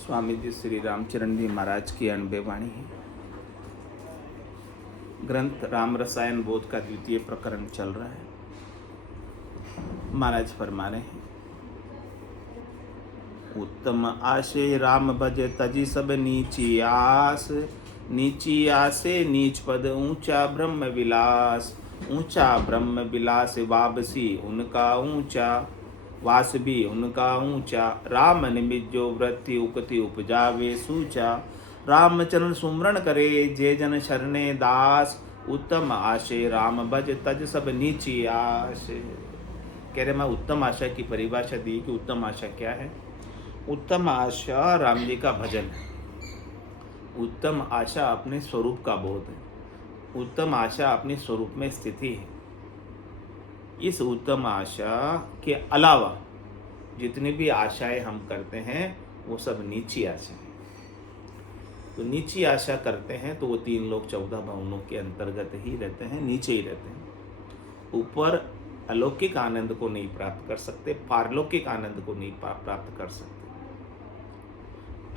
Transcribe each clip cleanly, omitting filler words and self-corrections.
स्वामी जी श्री रामचरण जी महाराज की अनबे वाणी है। ग्रंथ राम रसायन बोध का द्वितीय प्रकरण चल रहा है। महाराज फरमा रहे हैं, उत्तम आशय राम भज तजी सब नीची आस, नीची आसे नीच पद ऊंचा ब्रह्म विलास, ऊंचा ब्रह्म विलास वाबसी उनका ऊंचा, वास भी उनका ऊंचा, राम निमित जो वृत्ति उक्ति उपजावे सूचा, रामचरण सुमरण करे जे जन शरणे दास, उत्तम आशय राम भज तज सब नीची आस। कह रहे मैं उत्तम आशा की परिभाषा दी कि उत्तम आशा क्या है। उत्तम आशा राम जी का भजन है। उत्तम आशा अपने स्वरूप का बोध है। उत्तम आशा अपने स्वरूप में स्थिति है। इस उत्तम आशा के अलावा जितनी भी आशाएं हम करते हैं वो सब नीची आशा है। तो नीची आशा करते हैं तो वो 3 लोक 14 भवनों के अंतर्गत ही रहते हैं, नीचे ही रहते हैं। ऊपर अलौकिक आनंद को नहीं प्राप्त कर सकते, पारलौकिक आनंद को नहीं प्राप्त कर सकते।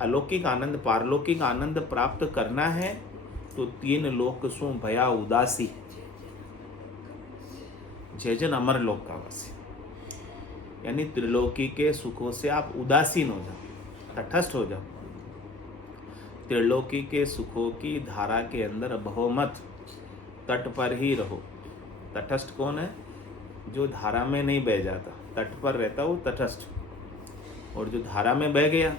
अलौकिक आनंद पारलौकिक आनंद प्राप्त करना है तो 3 लोक सु भया उदासी, जय जन अमर लोक का वासी, यानी त्रिलोकी के सुखों से आप उदासीन हो जाओ, तटस्थ हो जाओ। त्रिलोकी के सुखों की धारा के अंदर बहो मत, तट पर ही रहो। तटस्थ कौन है? जो धारा में नहीं बह जाता, तट पर रहता वो तटस्थ। और जो धारा में बह गया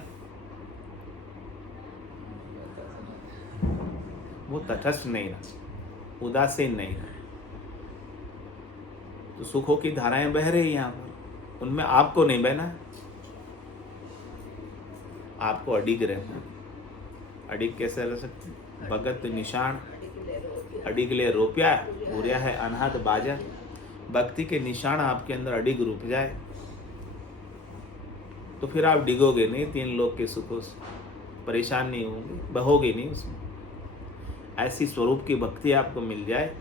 वो तटस्थ नहीं रहा, उदासीन नहीं रहा। तो सुखों की धाराएं बह रही यहाँ पर, उनमें आपको नहीं बहना, आपको अडिग रहना। अडिग कैसे रह सकते? भगत निशान अडिग ले रोप्या, बुरिया है अनहद बाजा। भक्ति के निशान आपके अंदर अडिग रुक जाए तो फिर आप डिगोगे नहीं 3 लोक के सुखों से, परेशान नहीं होंगे, बहोगे नहीं उसमें। ऐसी स्वरूप की भक्ति आपको मिल जाए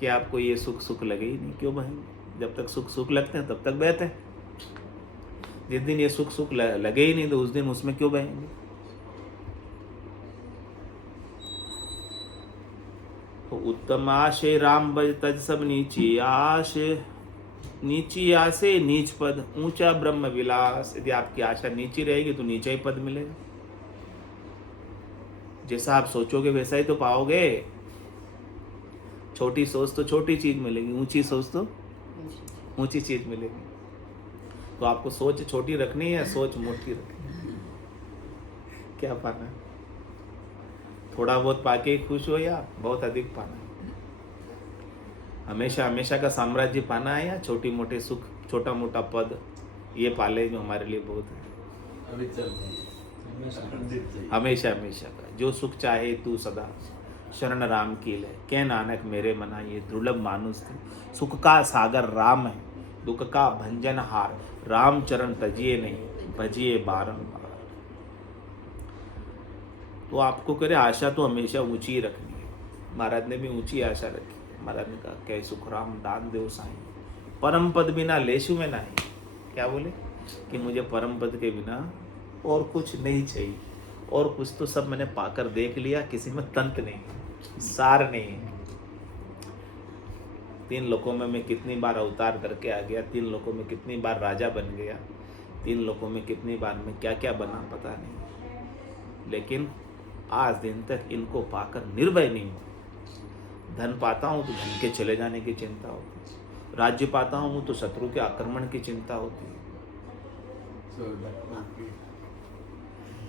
कि आपको ये सुख सुख लगे ही नहीं। क्यों बहेंगे? जब तक सुख सुख लगते हैं तब तक बहते हैं। जिस दिन ये सुख सुख लगे ही नहीं तो उस दिन उसमें क्यों बहेंगे? तो उत्तम आशे राम भज तज सब नीची आश, नीची आसे नीच पद ऊंचा ब्रह्म विलास। यदि आपकी आशा नीची रहेगी तो नीचा ही पद मिलेगा। जैसा आप सोचोगे वैसा ही तो पाओगे। छोटी सोच तो छोटी चीज मिलेगी, ऊंची सोच तो ऊंची चीज मिलेगी। तो आपको सोच छोटी रखनी है या सोच मोटी रखनी? क्या पाना है? थोड़ा बहुत पाके खुश हो या बहुत अधिक पाना है? हमेशा हमेशा का साम्राज्य पाना है या छोटी मोटे सुख, छोटा मोटा पद ये पाले जो हमारे लिए बहुत है? हमेशा हमेशा का जो सुख चाहे तू सदा, शरण राम की ले के नानक मेरे मना। ये दुर्लभ मानुष थे। सुख का सागर राम है, दुख का भंजन हार, राम चरण तजिए नहीं भजिए बारंबार। तो आपको करे आशा तो हमेशा ऊंची ही रखनी है। महाराज ने भी ऊंची आशा रखी। महाराज ने कहा कै सुख राम दान देव साईं, परम पद बिना लेशु में नहीं। क्या बोले? कि मुझे परम पद के बिना और कुछ नहीं चाहिए। और कुछ तो सब मैंने पाकर देख लिया, किसी में तंत नहीं, सार नहीं है। 3 लोकों में मैं कितनी बार अवतार करके आ गया, 3 लोकों में कितनी बार राजा बन गया, 3 लोकों में कितनी बार मैं क्या क्या बना पता नहीं, लेकिन आज दिन तक इनको पाकर निर्भय नहीं हूँ। धन पाता हूँ तो धन के चले जाने की चिंता होती है, राज्य पाता हूँ तो शत्रु के आक्रमण की चिंता होती है।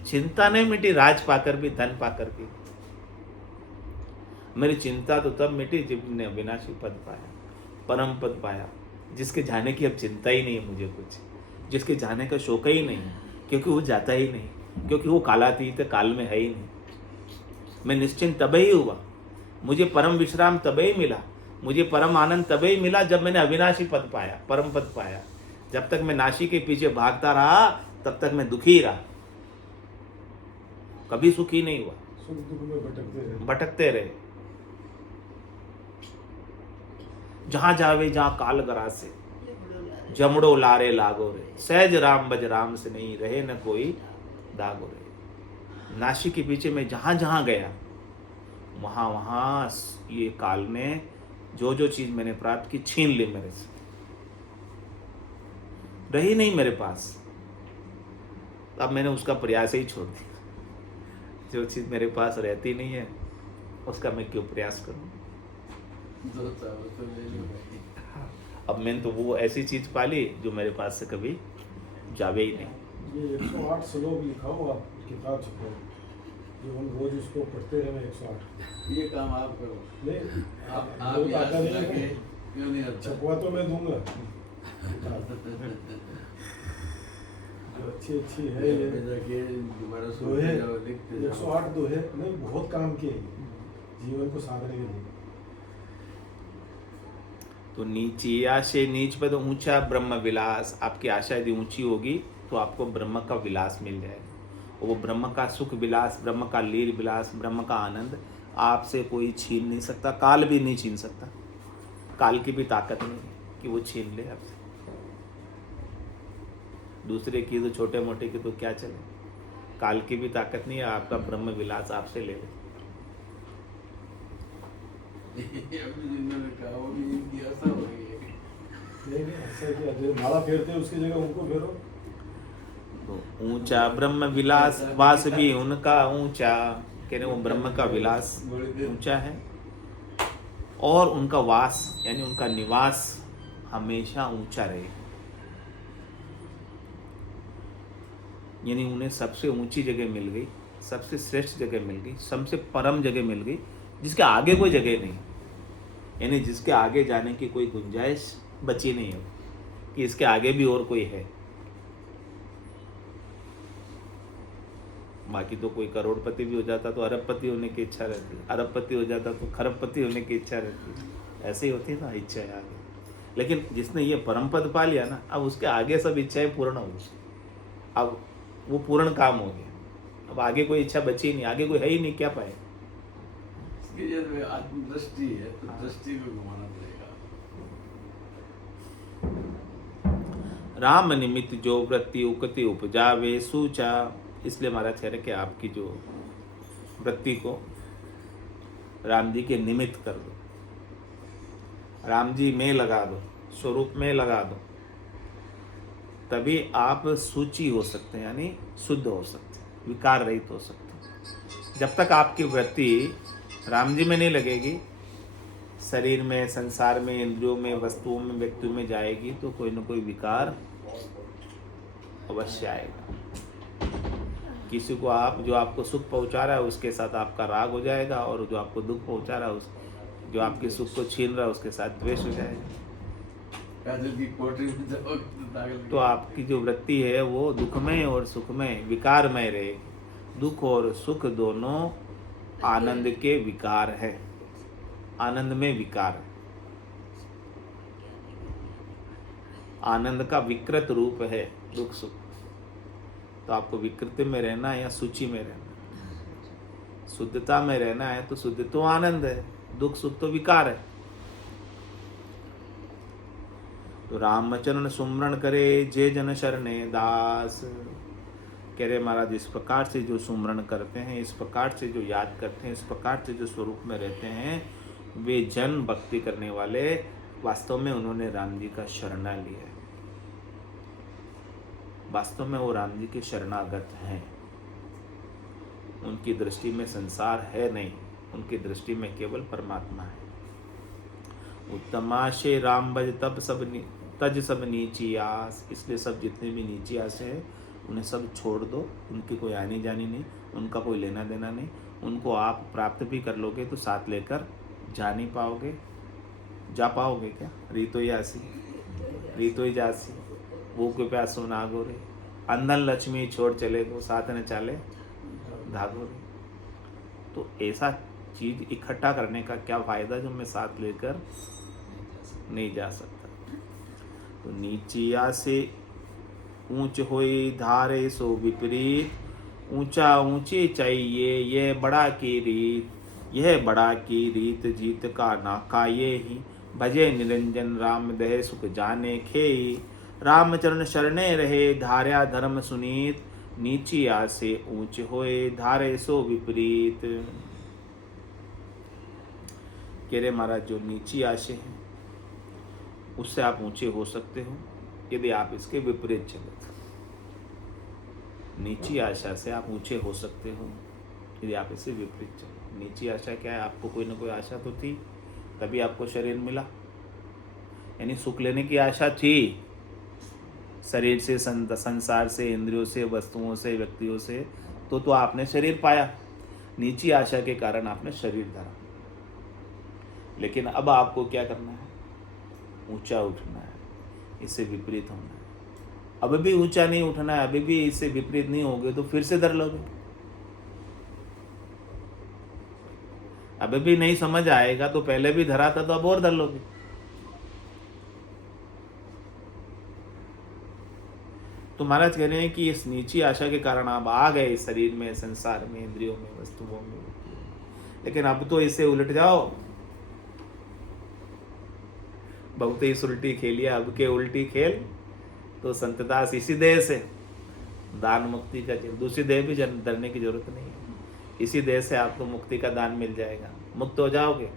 चिंता नहीं मिटी, राज पाकर भी, धन पाकर भी। मेरी चिंता तो तब मिटी जिसने अविनाशी पद पाया, परम पद पाया, जिसके जाने की अब चिंता ही नहीं है मुझे कुछ, जिसके जाने का शौक ही नहीं, क्योंकि वो जाता ही नहीं, क्योंकि वो कालातीत काल में है ही नहीं। मैं निश्चिंत तब ही हुआ, मुझे परम विश्राम तब ही मिला, मुझे परम आनंद तब ही मिला जब मैंने अविनाशी पद पाया, परम पद पाया। जब तक मैं नाशी के पीछे भागता रहा तब तक मैं दुखी रहा, कभी सुखी नहीं हुआ, सुख दुख में भटकते रहे। जहां जावे जहां काल गरासे, जमड़ो लारे लागो रे, सहज राम बज राम से नहीं रहे न कोई दाग हो रहे। नासिक के पीछे मैं जहाँ जहाँ गया वहाँ वहाँ ये काल ने जो जो चीज़ मैंने प्राप्त की छीन ली मेरे से, रही नहीं मेरे पास। अब मैंने उसका प्रयास ही छोड़ दिया। जो चीज़ मेरे पास रहती नहीं है उसका मैं क्यों प्रयास करूं। अब मैंने तो वो ऐसी चीज पाली जो मेरे पास से कभी जावे ही नहीं। ये 108 श्लोक लिखा हुआ किताब छपो, जो हम रोज उसको पढ़ते रहे 108। ये काम आप करो। नहीं आप वो याद आता नहीं रखें, है, क्यों नहीं आता? छपवा तो मैं दूंगा। जो अच्छी अच्छी है ये दोबारा दोहे, लिखते जाओ। 108 दोहे नहीं बहुत काम किए जीवन को साधने के लिए। तो नीची आशय नीच पद ऊंचा ब्रह्म विलास, आपकी आशा यदि ऊंची होगी तो आपको ब्रह्म का विलास मिल जाएगा। वो ब्रह्म का सुख विलास, ब्रह्म का लील विलास, ब्रह्म का आनंद आपसे कोई छीन नहीं सकता, काल भी नहीं छीन सकता। काल की भी ताकत नहीं है कि वो छीन ले आपसे। दूसरे की तो छोटे मोटे की तो क्या चले, काल की भी ताकत नहीं है आपका ब्रह्म विलास आपसे ले ले। अभी जिन्होंने कहा वो भी इनकी आशा हो रही है। नहीं ऐसा क्या, जो माला फेरते हैं उसकी जगह उनको फेरो। तो ऊंचा ब्रह्म विलास, वास भी उनका ऊंचा, कह रहे वो ब्रह्म का विलास ऊंचा है और उनका वास यानी उनका निवास हमेशा ऊंचा रहे। यानी उन्हें सबसे ऊंची जगह मिल गई, सबसे श्रेष्ठ जगह मिल गई, सबसे परम जगह मिल गई, जिसके आगे कोई जगह नहीं, यानी जिसके आगे जाने की कोई गुंजाइश बची नहीं हो कि इसके आगे भी और कोई है। बाकी तो कोई करोड़पति भी हो जाता तो अरबपति होने की इच्छा रहती है, अरबपति हो जाता तो खरबपति होने की इच्छा रहती है। ऐसे ही होती है ना इच्छाएं आगे। लेकिन जिसने ये परम पद पा लिया ना, अब उसके आगे सब इच्छाएं पूर्ण हो गई, अब वो पूर्ण काम हो गया। अब आगे कोई इच्छा बची ही नहीं, आगे कोई है ही नहीं, क्या पाए। इसकी जैसे आत्मदृष्टि है तो दृष्टि को घुमाना पड़ेगा। राम निमित्त जो वृत्ति उकति उपजावे सूचा, इसलिए महाराज कह रहे कि आपकी जो वृत्ति को राम जी के निमित्त कर दो, राम जी में लगा दो, स्वरूप में लगा दो, तभी आप सूची हो सकते हैं, यानी शुद्ध हो सकते हैं, विकार रहित हो सकते हैं। जब तक आपकी वृत्ति राम जी में नहीं लगेगी, शरीर में, संसार में, इंद्रियों में, वस्तुओं में, व्यक्तियों में जाएगी तो कोई ना कोई विकार अवश्य आएगा। किसी को आप जो आपको सुख पहुंचा रहा है उसके साथ आपका राग हो जाएगा, और जो आपको दुख पहुंचा रहा है उस जो आपके सुख को छीन रहा है उसके साथ द्वेष हो जाएगा। तो आपकी जो वृत्ति है वो दुखमय और सुखमय, विकारमय रहे। दुख और सुख दोनों आनंद के विकार है, आनंद में विकार है। आनंद का विकृत रूप है दुख सुख। तो आपको विकृति में रहना है या सूची में रहना है? शुद्धता में रहना है तो शुद्ध तो आनंद है, दुख सुख तो विकार है। तो रामचरण सुमरण करे जे जन शरणे दास, कह रहे महाराज इस प्रकार से जो सुमरण करते हैं, इस प्रकार से जो याद करते हैं, इस प्रकार से जो स्वरूप में रहते हैं, वे जन भक्ति करने वाले वास्तव में उन्होंने राम जी का शरणा लिया है। वास्तव में वो राम जी के शरणागत हैं। उनकी दृष्टि में संसार है नहीं, उनकी दृष्टि में केवल परमात्मा है। उत्तमाशे राम भज तब सब तज सब नीची आस, इसलिए सब जितने भी नीची आस है उन्हें सब छोड़ दो। उनकी कोई आनी जानी नहीं, उनका कोई लेना देना नहीं। उनको आप प्राप्त भी कर लोगे तो साथ लेकर जा नहीं पाओगे, जा पाओगे क्या? रीतो ही आसी रीतो ही जासी, वो के प्यासो नागोरे, अंधन लक्ष्मी छोड़ चले तो साथ न चाले धागोरे। तो ऐसा चीज इकट्ठा करने का क्या फायदा जो मैं साथ लेकर नहीं जा सकता। तो नीचिया से ऊंच होई धारे सो विपरीत, ऊंचा ऊंची चाहिए ये बड़ा की रीत, यह बड़ा की रीत जीत का नाका ये ही, भजे निरंजन राम दह सुख जाने खेई, रामचरण शरणे रहे धार्या धर्म सुनीत, नीची आसे ऊंच होए, धारे सो विपरीत। कह रहे महाराज जो नीची आशे हैं उससे आप ऊंचे हो सकते हो यदि आप इसके विपरीत चले। नीची आशा से आप ऊंचे हो सकते हो यदि आप इससे विपरीत चले। नीची आशा क्या है? आपको कोई ना कोई आशा तो थी, तभी आपको शरीर मिला, यानी सुख लेने की आशा थी शरीर से, संसार से, इंद्रियों से, वस्तुओं से, व्यक्तियों से, तो आपने शरीर पाया। नीची आशा के कारण आपने शरीर धरा। लेकिन अब आपको क्या करना है? ऊंचा उठना है, इससे विपरीत होना है। अब भी ऊंचा नहीं उठना है, अभी भी इससे विपरीत नहीं होगे तो फिर से धर लोगे। अभी भी नहीं समझ आएगा तो पहले भी धरा था तो अब और धर लोगे। तो महाराज कह रहे हैं कि इस नीची आशा के कारण आप आ गए इस शरीर में, संसार में, इंद्रियों में, वस्तुओं में, लेकिन अब तो इससे उलट जाओ। बहुत ही उल्टी खेलिए, अब के उल्टी खेल तो संतदास इसी देह से दान मुक्ति का, दूसरी देह भी डरने की जरूरत नहीं है। इसी देह से आपको मुक्ति का दान मिल जाएगा, मुक्त हो जाओगे।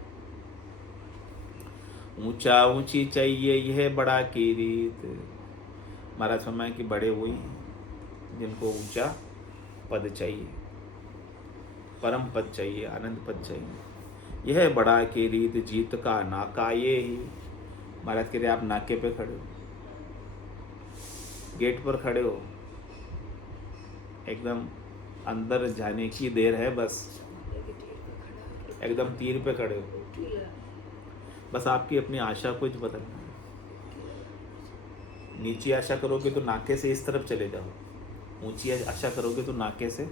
ऊंचा ऊंची चाहिए यह बड़ा कीरीत। महाराज फरमाए कि बड़े वही हैं जिनको ऊंचा पद चाहिए, परम पद चाहिए, आनंद पद चाहिए। यह बड़ा कीरीत जीत का नाका ये ही। महाराज कह रहे आप नाके पे खड़े हो, गेट पर खड़े हो, एकदम अंदर जाने की देर है, बस एकदम तीर पे खड़े हो। बस आपकी अपनी आशा को ही बदलना है। नीची आशा करोगे तो नाके से इस तरफ चले जाओ, ऊंची आशा करोगे तो नाके से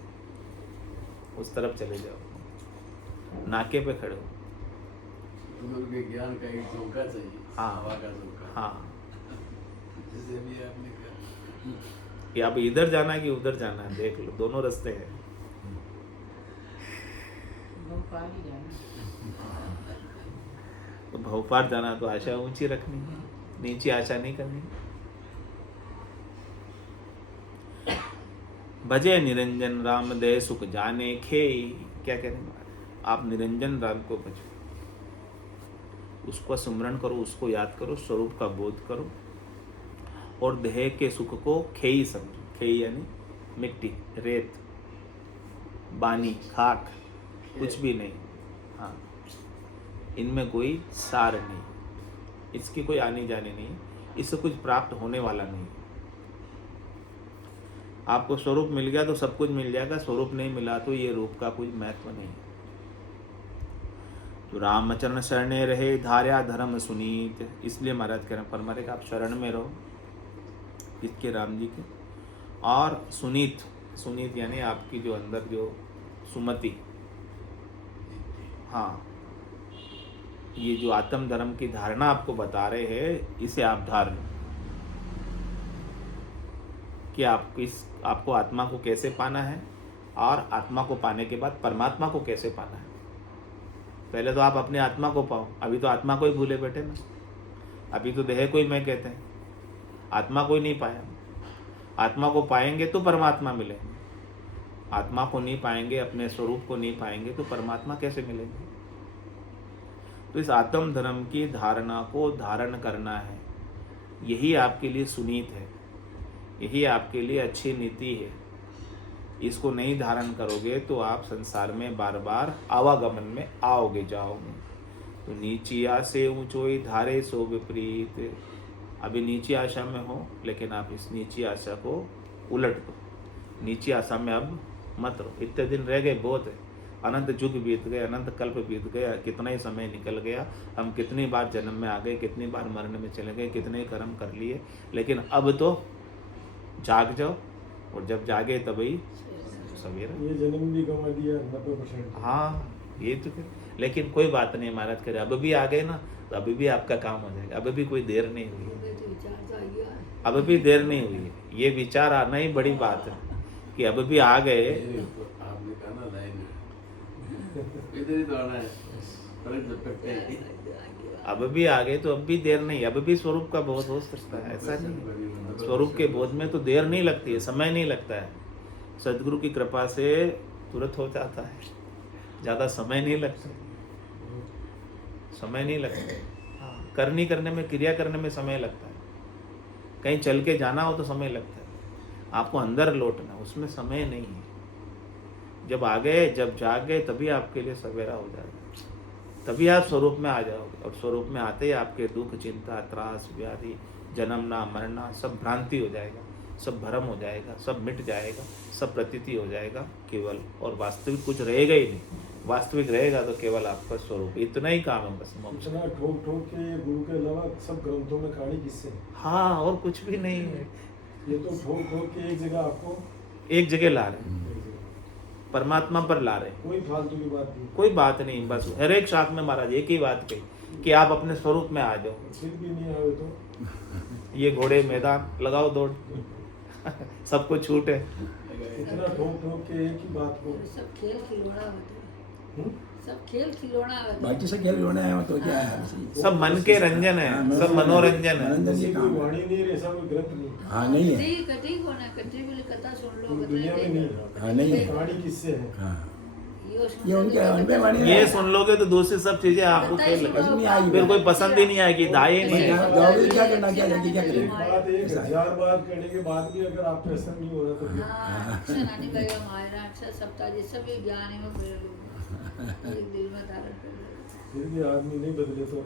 उस तरफ चले जाओ। नाके पे खड़े हो। उनके ज्ञान का एक झोंका चाहिए, हाँ, हवा का झोंका। हाँ, जैसे भी आपने कहा कि आप इधर जाना है कि उधर जाना है, देख लो, दोनों रास्ते हैं। तो भवपार जाना तो आशा ऊंची रखनी है, नीची आशा नहीं करनी। भजे निरंजन राम दे सुख जाने खे। क्या कह रहे हैं आप? निरंजन राम को भजो, उसको स्मरण करो, उसको याद करो, स्वरूप का बोध करो और देह के सुख को खेई समझो। खेई यानी मिट्टी, रेत, बानी, खाक, कुछ भी नहीं। हाँ, इनमें कोई सार नहीं, इसकी कोई आनी जानी नहीं, इससे कुछ प्राप्त होने वाला नहीं। आपको स्वरूप मिल गया तो सब कुछ मिल जाएगा, स्वरूप नहीं मिला तो ये रूप का कोई महत्व नहीं। तो रामचरण शरणे रहे धार्या धर्म सुनीत। इसलिए महाराज कह रहे हैं परमारे का आप शरण में रहो, किसके? राम जी के। और सुनीत, सुनीत यानी आपकी जो अंदर जो सुमति, हाँ, ये जो आत्म धर्म की धारणा आपको बता रहे हैं, इसे आप धारण कि आपको आत्मा को कैसे पाना है और आत्मा को पाने के बाद परमात्मा को कैसे पाना है। पहले तो आप अपने आत्मा को पाओ, अभी तो आत्मा को ही भूले बैठे ना, अभी तो देह को ही मैं कहते हैं, आत्मा को ही नहीं पाया। आत्मा को पाएंगे तो परमात्मा मिलेंगे, आत्मा को नहीं पाएंगे, अपने स्वरूप को नहीं पाएंगे तो परमात्मा कैसे मिलेंगे। तो इस आत्म धर्म की धारणा को धारण करना है, यही आपके लिए सुनीत है, यही आपके लिए अच्छी नीति है। इसको नहीं धारण करोगे तो आप संसार में बार बार आवागमन में आओगे जाओगे। तो नीची आसे ऊंचोई धारे सो विपरीत। अभी नीची आशा में हो, लेकिन आप इस नीची आशा को उलट दो। नीची आशा में अब मत रहो। इतने दिन रह गए, बहुत है, अनंत युग बीत गए, अनंत कल्प बीत गया, कितना ही समय निकल गया, हम कितनी बार जन्म में आ गए, कितनी बार मरण में चले गए, कितने कर्म कर लिए। लेकिन अब तो जाग जाओ, और जब जागे तभी सवेरा। ये जन्म भी कमा दिया 90%। हाँ, ये तो फिर, लेकिन कोई बात नहीं, महाराज करे अब भी आ गए ना तो अभी भी आपका काम हो जाएगा। अब भी कोई देर नहीं हुई है, अब भी देर नहीं हुई है। ये विचार आना ही बड़ी बात है कि अब भी आ गए। आपने कहा ना लाइन इधर ही तो आना है, अब भी आ गए तो अब भी देर नहीं, अब भी स्वरूप का बोध हो सकता है, ऐसा नहीं। स्वरूप के बोध में तो देर नहीं लगती है, समय नहीं लगता है। सदगुरु की कृपा से तुरंत हो जाता है, ज़्यादा समय नहीं लगता, समय नहीं लगता। हाँ, करने में, क्रिया करने में समय लगता है। कहीं चल के जाना हो तो समय लगता है, आपको अंदर लौटना उसमें समय नहीं है। जब आ गए, जब जाग गए, तभी आपके लिए सवेरा हो जाएगा, तभी आप स्वरूप में आ जाओगे। और स्वरूप में आते ही आपके दुख, चिंता, त्रास, व्याधि, जन्मना मरना सब भ्रांति हो जाएगा, सब भ्रम हो जाएगा, सब मिट जाएगा, सब प्रतीति हो जाएगा केवल, और वास्तविक कुछ रहेगा ही नहीं। वास्तविक रहेगा तो केवल आपका स्वरूप, इतना ही काम है बस मोक्ष। इतना ठोक ठोक के ये गुरु के अलावा सब ग्रंथों में कहानी किससे है? हाँ, और कुछ भी नहीं है। ये तो ठोक ठोक के एक जगह आपको एक जगह ला रहे हैं, एक जगह। परमात्मा पर ला रहे हैं। कोई फालतू की बात नहीं, कोई बात नहीं, बस हर एक शाख में महाराज एक ही बात कही कि आप अपने स्वरूप में आ जाओ। फिर भी नहीं आए तो ये घोड़े मैदान लगाओ दौड़ सबको छूट है। इतना ठोक ठोक के एक ही बात को सब खेल खिलौना होते हैं, हम्म? सब खेल खिलौना होते हैं। बाकी से खेल होना है तो क्या है? सब मन के रंजन है, सब मनोरंजन है। मनोरंजन ऐसी ये कोई काम है। वाणी नहीं है, ऐसा कोई ग्रंथ नहीं। हाँ नहीं है। कटी कटी को ना कटी बोले कथा सुन लो, पूरी कथा दुनिया में देख नहीं। लो, हाँ, नहीं है। कहानी किससे है? हाँ सुन ये लो, उनके कथा उनपे सुन वाणी लो। ये सुन लोगे तो दूसरी सब चीजें आपको कथा खेल सुन लगे, लो, नहीं आएगी। फिर कोई पसंद ही नहीं आएगी, दाई ही नहीं जाओ- है। जाओगे क्या करना, क्या जल्दी क्या करेंगे? बात एक 1000 बार करने के बाद भी अगर आप प्रसन्न नहीं हो रहा तो फिर हाँ, अक्षर नानी बेगम आयरा अक्षर सप्ताह ये सभी ज्ञान है वो मेरे लोग एक दिल में धारण कर लो। फिर भी आदमी नहीं बदले तो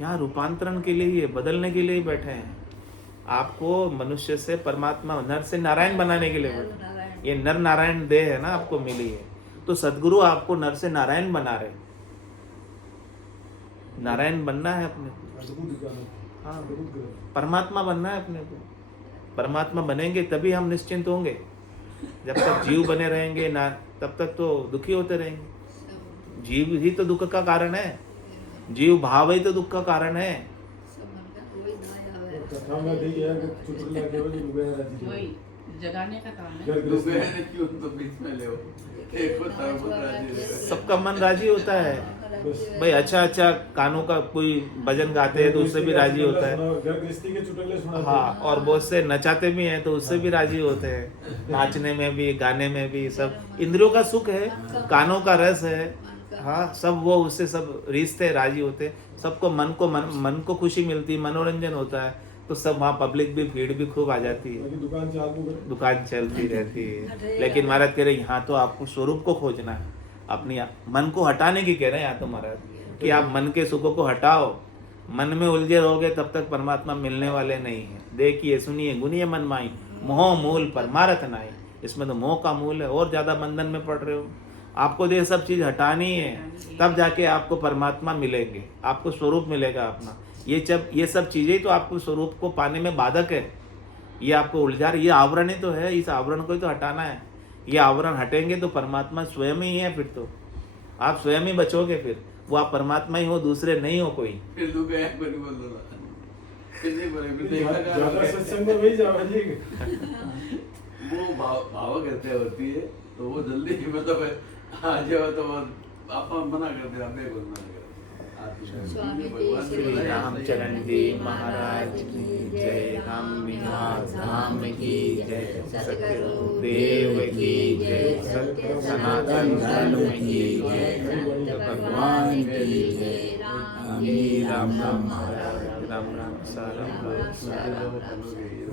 यहाँ रूपांतरण के लिए ही है, बदलने के लिए ही बैठे हैं। आपको मनुष्य से परमात्मा, नर से नारायण बनाने के लिए बैठे हैं। ये नर नारायण देह है ना आपको मिली है, तो सदगुरु आपको नर से नारायण बना रहे। नारायण बनना है अपने को, अद्भुत ज्ञान, हाँ, अद्भुत ग्रंथ। परमात्मा बनना है अपने को। परमात्मा बनेंगे तभी हम निश्चिंत होंगे। जब तक जीव बने रहेंगे ना, तब तक तो दुखी होते रहेंगे। जीव ही तो दुख का कारण है, जीव भाव ही तो दुख का कारण है। सब मन का वही माया है। और कथा में दी है कि चुटकुला केवल लुगाया राजी वही केवल। जगाने का काम है। घर गृहस्थी दुबे ने क्यों तो बीच में ले एक होता है वो राजी है। सबका मन राजी होता है भाई। अच्छा अच्छा कानों का कोई भजन गाते हैं तो उससे भी राजी होता है। घर गृहस्थी के चुटकुले सुनाते हाँ, हैं। और बहुत से नचाते भी हैं तो उससे भी राजी होते हैं। नाचने में भी, गाने में भी, सब इंद्रियों का सुख है, कानों का रस है। हाँ, सब वो उससे सब रिश्ते राजी होते। सबको मन को खुशी मिलती, मनोरंजन होता है, तो सब वहाँ पब्लिक भी, भीड़ भी खूब आ जाती है, बाकी दुकान चालू कर दुकान चलती रहती है। लेकिन महाराज कह रहे यहाँ तो आपको स्वरूप को खोजना है, अपनी मन को हटाने की कह रहे हैं यहाँ तो महाराज कि आप मन के सुखों को हटाओ। मन में उलझे रहोगे तब तक परमात्मा मिलने वाले नहीं है। देखिए सुनिए गुनिए मन माई, मोह मूल परमारथ नाई। इसमें तो मोह का मूल है, और ज्यादा बंधन में पड़ रहे हो। आपको ये सब चीज हटानी है, तब जाके आपको परमात्मा मिलेंगे, आपको स्वरूप मिलेगा अपना। ये सब चीजें तो आपको स्वरूप को पाने में बाधक है। ये आपको उलझा रही, ये आवरण ही तो है, इस आवरण को ही तो हटाना है। ये आवरण हटेंगे तो परमात्मा स्वयं ही है, फिर तो आप स्वयं ही बचोगे। फिर वो आप परमात्मा ही हो, दूसरे नहीं हो कोई। फिर दुबे एक बार बोल दो फिर नहीं बोले फिर देखा ज्यादा सत्संग में वही जावा जी। वो भाव करते होती है तो वो जल्दी ही मतलब आ जाओ तो आप मना करते हैं, हमें बोलना स्वामी भगवान श्री श्री रामचरण जी महाराज की जय, राम निवास धाम की जय, सतगुरु देव की जय, सत्य सनातन धर्म की जय, भगवान की जय। राम राम महाराज, राम राम सारा। है।